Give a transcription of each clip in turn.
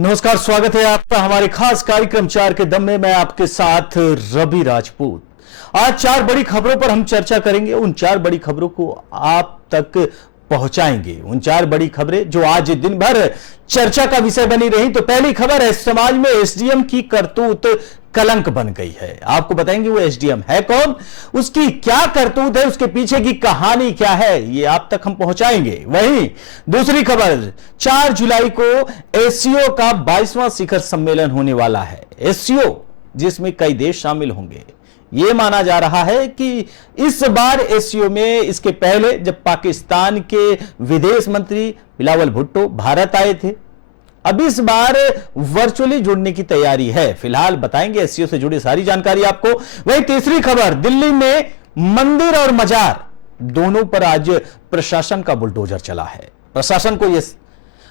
नमस्कार, स्वागत है आपका हमारे खास कार्यक्रम 4 के दम में। मैं आपके साथ रवि राजपूत। आज 4 बड़ी खबरों पर हम चर्चा करेंगे। उन 4 बड़ी खबरों को आप तक पहुंचाएंगे। उन 4 बड़ी खबरें जो आज दिन भर चर्चा का विषय बनी रही। तो पहली खबर है, समाज में एसडीएम की करतूत कलंक बन गई है। आपको बताएंगे वो एसडीएम है कौन, उसकी क्या करतूत है, उसके पीछे की कहानी क्या है, ये आप तक हम पहुंचाएंगे। वहीं दूसरी खबर, 4 जुलाई को एससीओ का 22वां शिखर सम्मेलन होने वाला है। एससीओ जिसमें कई देश शामिल होंगे। यह माना जा रहा है कि इस बार एससीओ में, इसके पहले जब पाकिस्तान के विदेश मंत्री बिलावल भुट्टो भारत आए थे, अब इस बार वर्चुअली जुड़ने की तैयारी है। फिलहाल बताएंगे एससीओ से जुड़ी सारी जानकारी आपको। वहीं तीसरी खबर, दिल्ली में मंदिर और मजार दोनों पर आज प्रशासन का बुलडोजर चला है। प्रशासन को यह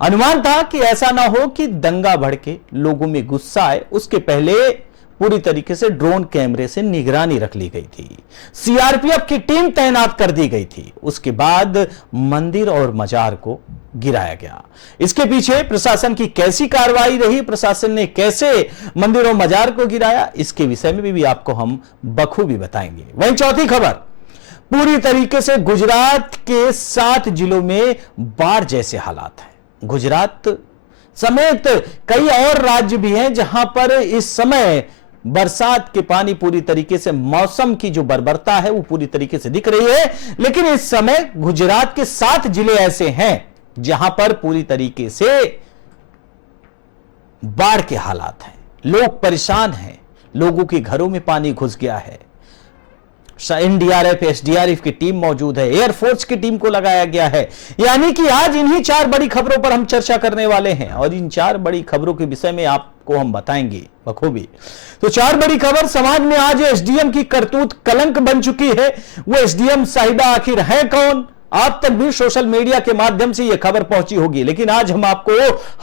अनुमान था कि ऐसा ना हो कि दंगा भड़के, लोगों में गुस्सा आए, उसके पहले पूरी तरीके से ड्रोन कैमरे से निगरानी रख ली गई थी। सीआरपीएफ की टीम तैनात कर दी गई थी। उसके बाद मंदिर और मजार को गिराया गया। इसके पीछे प्रशासन की कैसी कार्रवाई रही, प्रशासन ने कैसे मंदिर और मजार को गिराया, इसके विषय में भी आपको हम बखूबी बताएंगे। वहीं चौथी खबर, पूरी तरीके से गुजरात के 7 जिलों में बाढ़ जैसे हालात हैं। गुजरात समेत कई और राज्य भी हैं जहां पर इस समय बरसात के पानी पूरी तरीके से, मौसम की जो बर्बरता है वो पूरी तरीके से दिख रही है। लेकिन इस समय गुजरात के 7 जिले ऐसे हैं जहां पर पूरी तरीके से बाढ़ के हालात हैं। लोग परेशान हैं, लोगों के घरों में पानी घुस गया है। एनडीआरएफ, एसडीआरएफ की टीम मौजूद है, एयरफोर्स की टीम को लगाया गया है। यानी कि आज इन्हीं 4 बड़ी खबरों पर हम चर्चा करने वाले हैं और इन 4 बड़ी खबरों के विषय में आपको हम बताएंगे बखूबी। तो 4 बड़ी खबर, समाज में आज एसडीएम की करतूत कलंक बन चुकी है। वो एसडीएम साहिबा आखिर है कौन? आप तक भी सोशल मीडिया के माध्यम से यह खबर पहुंची होगी, लेकिन आज हम आपको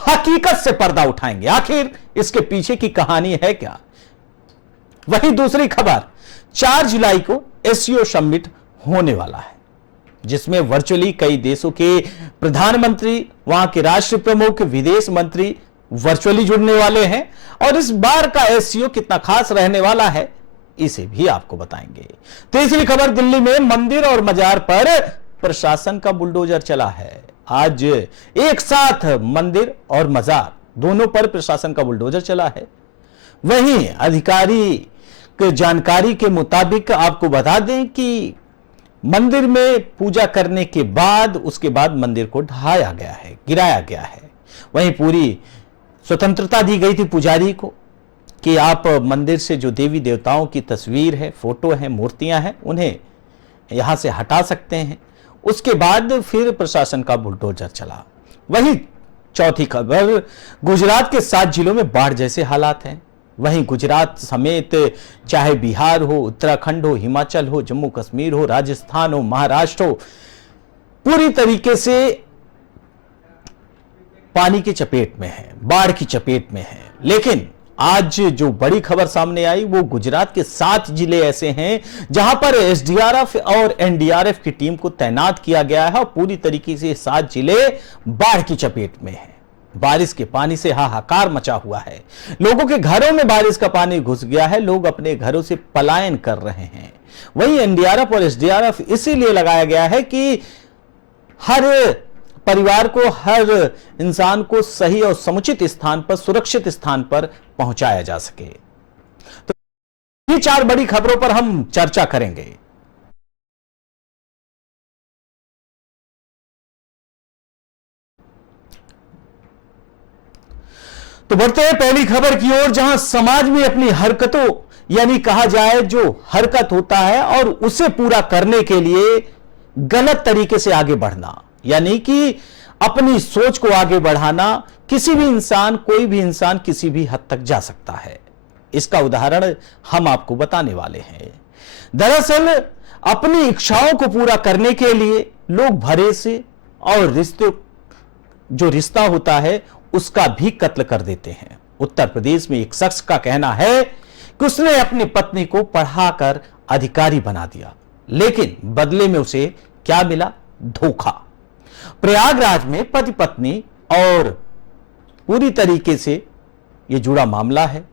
हकीकत से पर्दा उठाएंगे। आखिर इसके पीछे की कहानी है क्या? वहीं दूसरी खबर, 4 जुलाई को एससीओ समिट होने वाला है, जिसमें वर्चुअली कई देशों के प्रधानमंत्री, वहां के राष्ट्र प्रमुख, विदेश मंत्री वर्चुअली जुड़ने वाले हैं। और इस बार का एससीओ कितना खास रहने वाला है, इसे भी आपको बताएंगे। तीसरी खबर, दिल्ली में मंदिर और मजार पर प्रशासन का बुलडोजर चला है। आज एक साथ मंदिर और मजार दोनों पर प्रशासन का बुलडोजर चला है। वहीं अधिकारी जानकारी के मुताबिक आपको बता दें कि मंदिर में पूजा करने के बाद, उसके बाद मंदिर को ढहाया गया है, गिराया गया है। वहीं पूरी स्वतंत्रता दी गई थी पुजारी को कि आप मंदिर से जो देवी देवताओं की तस्वीर है, फोटो है, मूर्तियां हैं, उन्हें यहां से हटा सकते हैं। उसके बाद फिर प्रशासन का बुलडोजर चला। वहीं चौथी खबर, गुजरात के 7 जिलों में बाढ़ जैसे हालात हैं। वहीं गुजरात समेत चाहे बिहार हो, उत्तराखंड हो, हिमाचल हो, जम्मू कश्मीर हो, राजस्थान हो, महाराष्ट्र हो, पूरी तरीके से पानी की चपेट में है, बाढ़ की चपेट में है। लेकिन आज जो बड़ी खबर सामने आई वो गुजरात के 7 जिले ऐसे हैं जहां पर एसडीआरएफ और एनडीआरएफ की टीम को तैनात किया गया है और पूरी तरीके से 7 जिले बाढ़ की चपेट में हैं। बारिश के पानी से हाहाकार मचा हुआ है। लोगों के घरों में बारिश का पानी घुस गया है। लोग अपने घरों से पलायन कर रहे हैं। वहीं एनडीआरएफ और एसडीआरएफ इसीलिए लगाया गया है कि हर परिवार को, हर इंसान को सही और समुचित स्थान पर, सुरक्षित स्थान पर पहुंचाया जा सके। तो ये 4 बड़ी खबरों पर हम चर्चा करेंगे। तो बढ़ते हैं पहली खबर की ओर, जहां समाज में अपनी हरकतों, यानी कहा जाए जो हरकत होता है और उसे पूरा करने के लिए गलत तरीके से आगे बढ़ना, यानी कि अपनी सोच को आगे बढ़ाना, किसी भी इंसान, कोई भी इंसान किसी भी हद तक जा सकता है। इसका उदाहरण हम आपको बताने वाले हैं। दरअसल अपनी इच्छाओं को पूरा करने के लिए लोग भरे से और जो रिश्ता होता है उसका भी कत्ल कर देते हैं। उत्तर प्रदेश में एक शख्स का कहना है कि उसने अपनी पत्नी को पढ़ाकर अधिकारी बना दिया, लेकिन बदले में उसे क्या मिला? धोखा। प्रयागराज में पति पत्नी और पूरी तरीके से यह जुड़ा मामला है।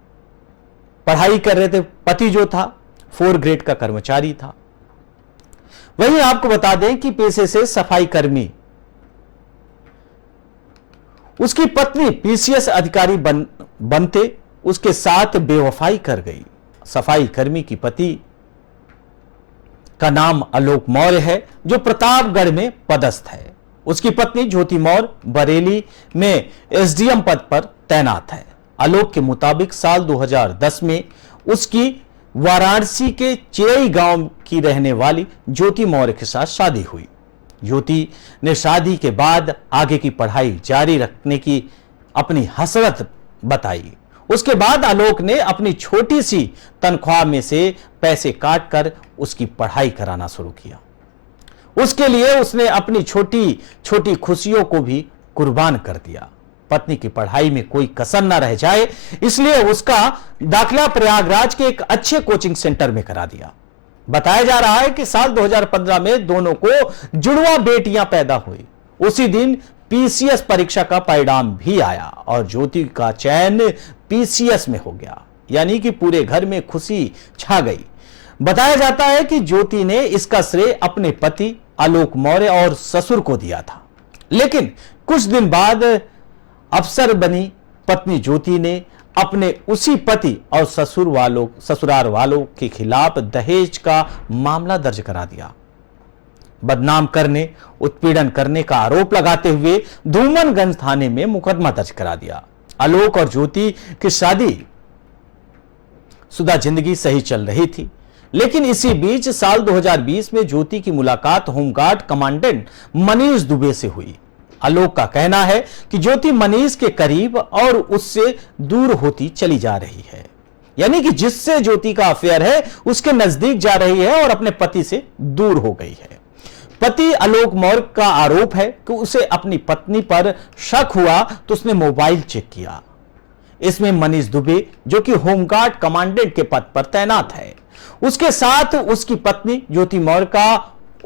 पढ़ाई कर रहे थे, पति जो था 4 ग्रेड का कर्मचारी था। वहीं आपको बता दें कि पेशे से सफाई कर्मी, उसकी पत्नी पीसीएस अधिकारी बनते उसके साथ बेवफाई कर गई। सफाई कर्मी की पति का नाम आलोक मौर्य है, जो प्रतापगढ़ में पदस्थ है। उसकी पत्नी ज्योति मौर्य बरेली में एसडीएम पद पर तैनात है। आलोक के मुताबिक साल 2010 में उसकी वाराणसी के चिरई गांव की रहने वाली ज्योति मौर्य के साथ शादी हुई। ज्योति ने शादी के बाद आगे की पढ़ाई जारी रखने की अपनी हसरत बताई। उसके बाद आलोक ने अपनी छोटी सी तनख्वाह में से पैसे काटकर उसकी पढ़ाई कराना शुरू किया। उसके लिए उसने अपनी छोटी छोटी खुशियों को भी कुर्बान कर दिया। पत्नी की पढ़ाई में कोई कसर न रह जाए, इसलिए उसका दाखिला प्रयागराज के एक अच्छे कोचिंग सेंटर में करा दिया। बताया जा रहा है कि साल 2015 में दोनों को जुड़वा बेटियां पैदा हुई। उसी दिन पीसीएस परीक्षा का परिणाम भी आया और ज्योति का चयन पीसीएस में हो गया, यानी कि पूरे घर में खुशी छा गई। बताया जाता है कि ज्योति ने इसका श्रेय अपने पति आलोक मौर्य और ससुर को दिया था, लेकिन कुछ दिन बाद अफसर बनी पत्नी ज्योति ने अपने उसी पति और ससुराल वालों के खिलाफ दहेज का मामला दर्ज करा दिया। बदनाम करने, उत्पीड़न करने का आरोप लगाते हुए धूमनगंज थाने में मुकदमा दर्ज करा दिया। आलोक और ज्योति की शादी शुदा जिंदगी सही चल रही थी, लेकिन इसी बीच साल 2020 में ज्योति की मुलाकात होमगार्ड कमांडेंट मनीष दुबे से हुई। आलोक का कहना है कि ज्योति मनीष के करीब और उससे दूर होती चली जा रही है, यानी कि जिससे ज्योति का अफेयर है उसके नजदीक जा रही है और अपने पति से दूर हो गई है। पति आलोक मौर्य का आरोप है कि उसे अपनी पत्नी पर शक हुआ तो उसने मोबाइल चेक किया। इसमें मनीष दुबे, जो कि होमगार्ड कमांडेंट के पद पर तैनात है, उसके साथ उसकी पत्नी ज्योति मौर्य का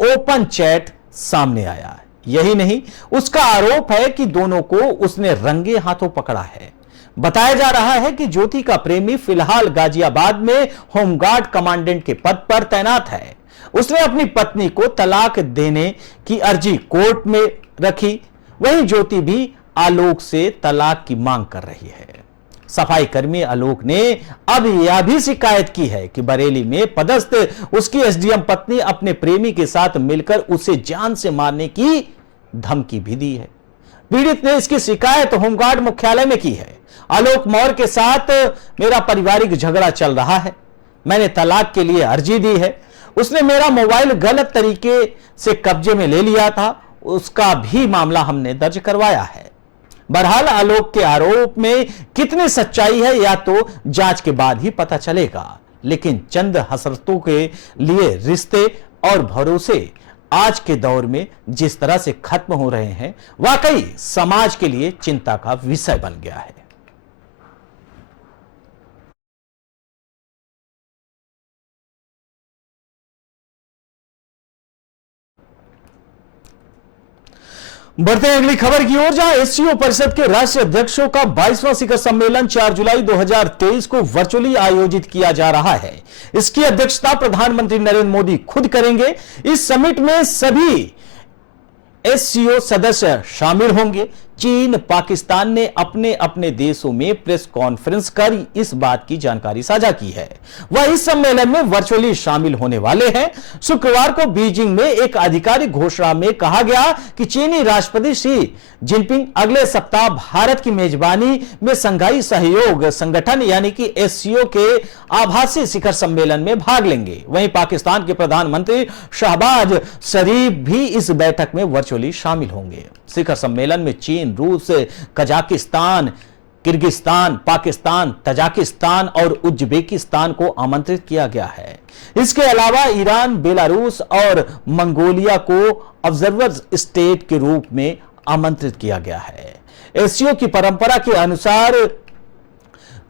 ओपन चैट सामने आया है। यही नहीं, उसका आरोप है कि दोनों को उसने रंगे हाथों पकड़ा है। बताया जा रहा है कि ज्योति का प्रेमी फिलहाल गाजियाबाद में होमगार्ड कमांडेंट के पद पर तैनात है। उसने अपनी पत्नी को तलाक देने की अर्जी कोर्ट में रखी। वहीं ज्योति भी आलोक से तलाक की मांग कर रही है। सफाई कर्मी आलोक ने अब यह भी शिकायत की है कि बरेली में पदस्थ उसकी एसडीएम पत्नी अपने प्रेमी के साथ मिलकर उसे जान से मारने की धमकी भी दी है। पीड़ित ने इसकी शिकायत होमगार्ड मुख्यालय में की है। आलोक मौर्य के साथ मेरा पारिवारिक झगड़ा चल रहा है, मैंने तलाक के लिए अर्जी दी है, उसने मेरा मोबाइल गलत तरीके से कब्जे में ले लिया था, उसका भी मामला हमने दर्ज करवाया है। बहरहाल आलोक के आरोप में कितनी सच्चाई है या तो जांच के बाद ही पता चलेगा, लेकिन चंद हसरतों के लिए रिश्ते और भरोसे आज के दौर में जिस तरह से खत्म हो रहे हैं, वाकई समाज के लिए चिंता का विषय बन गया है। बढ़ते हैं अगली खबर की ओर, जहां एससीओ परिषद के राष्ट्रीय अध्यक्षों का 22वां शिखर सम्मेलन 4 जुलाई 2023 को वर्चुअली आयोजित किया जा रहा है। इसकी अध्यक्षता प्रधानमंत्री नरेंद्र मोदी खुद करेंगे। इस समिट में सभी एससीओ सदस्य शामिल होंगे। चीन, पाकिस्तान ने अपने अपने देशों में प्रेस कॉन्फ्रेंस कर इस बात की जानकारी साझा की है। वह इस सम्मेलन में वर्चुअली शामिल होने वाले हैं। शुक्रवार को बीजिंग में एक आधिकारिक घोषणा में कहा गया कि चीनी राष्ट्रपति शी जिनपिंग अगले सप्ताह भारत की मेजबानी में शंघाई सहयोग संगठन यानी कि एससीओ के आभासी शिखर सम्मेलन में भाग लेंगे। वहीं पाकिस्तान के प्रधानमंत्री शहबाज शरीफ भी इस बैठक में वर्चुअली शामिल होंगे। शिखर सम्मेलन में चीन, रूस, कजाकिस्तान, किर्गिस्तान, पाकिस्तान, तजाकिस्तान और उज्बेकिस्तान को आमंत्रित किया गया है। इसके अलावा ईरान, बेलारूस और मंगोलिया को ऑब्जर्वर स्टेट के रूप में आमंत्रित किया गया है। एससीओ की परंपरा के अनुसार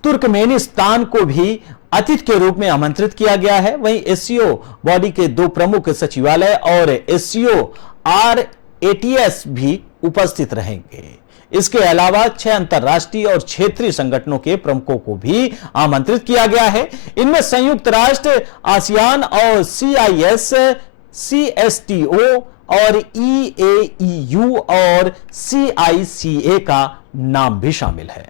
तुर्कमेनिस्तान को भी अतिथि के रूप में आमंत्रित किया गया है। वहीं एससीओ बॉडी के 2 प्रमुख सचिवालय और एससीओ आरएटीएस भी उपस्थित रहेंगे। इसके अलावा 6 अंतरराष्ट्रीय और क्षेत्रीय संगठनों के प्रमुखों को भी आमंत्रित किया गया है। इनमें संयुक्त राष्ट्र, आसियान और CIS, CSTO और EAEU और CICA का नाम भी शामिल है।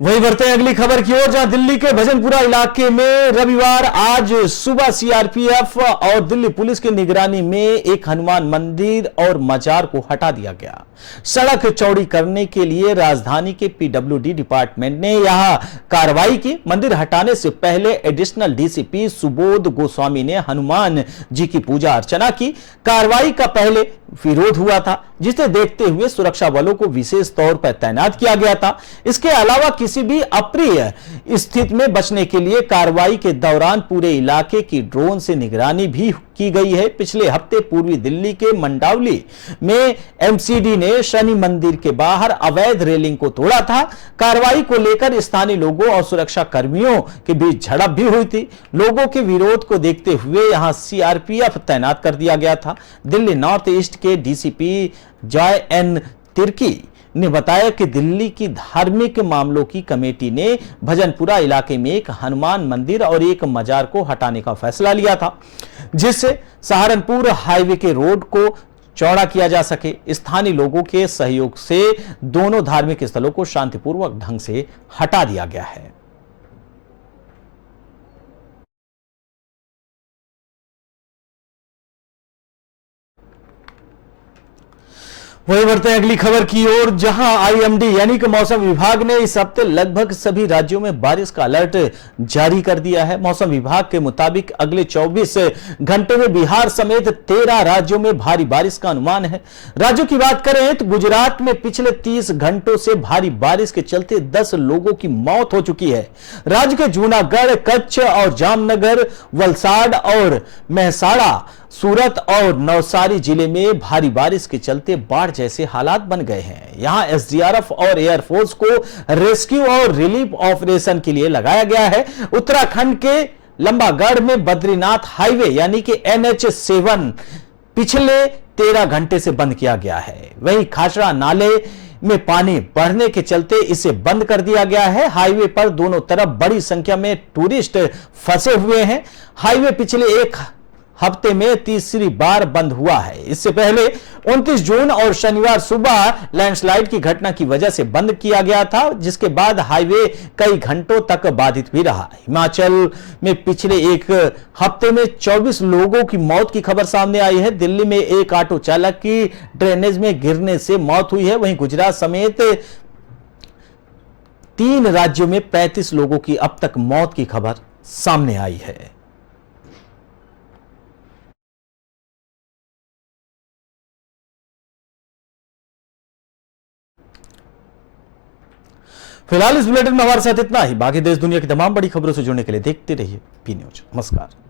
वही बढ़ते हैं अगली खबर की ओर, जहां दिल्ली के भजनपुरा इलाके में रविवार आज सुबह CRPF और दिल्ली पुलिस की निगरानी में एक हनुमान मंदिर और मजार को हटा दिया गया। सड़क चौड़ी करने के लिए राजधानी के PWD डिपार्टमेंट ने यहां कार्रवाई की। मंदिर हटाने से पहले एडिशनल DCP सुबोध गोस्वामी ने हनुमान जी की पूजा अर्चना की। कार्रवाई का पहले विरोध हुआ था, जिसे देखते हुए सुरक्षा बलों को विशेष तौर पर तैनात किया गया था। इसके अलावा किसी भी अप्रिय स्थिति में बचने के लिए कार्रवाई के दौरान पूरे इलाके की ड्रोन से निगरानी भी की गई है। पिछले हफ्ते पूर्वी दिल्ली के मंडावली में MCD ने शनि मंदिर के बाहर अवैध रेलिंग को तोड़ा था। कार्रवाई को लेकर स्थानीय लोगों और सुरक्षा कर्मियों के बीच झड़प भी हुई थी। लोगों के विरोध को देखते हुए यहां CRPF तैनात कर दिया गया था। दिल्ली नॉर्थ ईस्ट के DCP जॉय N तिर्की ने बताया कि दिल्ली की धार्मिक मामलों की कमेटी ने भजनपुरा इलाके में एक हनुमान मंदिर और एक मजार को हटाने का फैसला लिया था, जिससे सहारनपुर हाईवे के रोड को चौड़ा किया जा सके। स्थानीय लोगों के सहयोग से दोनों धार्मिक स्थलों को शांतिपूर्वक ढंग से हटा दिया गया है। वही बढ़ते हैं अगली खबर की ओर, जहां IMD यानी कि मौसम विभाग ने इस हफ्ते लगभग सभी राज्यों में बारिश का अलर्ट जारी कर दिया है। मौसम विभाग के मुताबिक अगले 24 घंटे में बिहार समेत 13 राज्यों में भारी बारिश का अनुमान है। राज्यों की बात करें तो गुजरात में पिछले 30 घंटों से भारी बारिश के चलते 10 लोगों की मौत हो चुकी है। राज्य के जूनागढ़, कच्छ और जामनगर, वलसाड और मेहसाणा, सूरत और नवसारी जिले में भारी बारिश के चलते बाढ़ जैसे हालात बन गए हैं। यहां SDRF और एयरफोर्स को रेस्क्यू और रिलीफ ऑपरेशन के लिए लगाया गया है। उत्तराखंड के लंबागढ़ में बद्रीनाथ हाईवे यानी कि NH7 पिछले 13 घंटे से बंद किया गया है। वहीं खासड़ा नाले में पानी बढ़ने के चलते इसे बंद कर दिया गया है। हाईवे पर दोनों तरफ बड़ी संख्या में टूरिस्ट फंसे हुए हैं। हाईवे पिछले एक हफ्ते में तीसरी बार बंद हुआ है। इससे पहले 29 जून और शनिवार सुबह लैंडस्लाइड की घटना की वजह से बंद किया गया था, जिसके बाद हाईवे कई घंटों तक बाधित भी रहा। हिमाचल में पिछले एक हफ्ते में 24 लोगों की मौत की खबर सामने आई है। दिल्ली में एक ऑटो चालक की ड्रेनेज में गिरने से मौत हुई है। वहीं गुजरात समेत 3 राज्यों में 35 लोगों की अब तक मौत की खबर सामने आई है। फिलहाल इस बुलेटिन में हमारे साथ इतना ही। बाकी देश दुनिया की तमाम बड़ी खबरों से जुड़ने के लिए देखते रहिए P न्यूज। नमस्कार।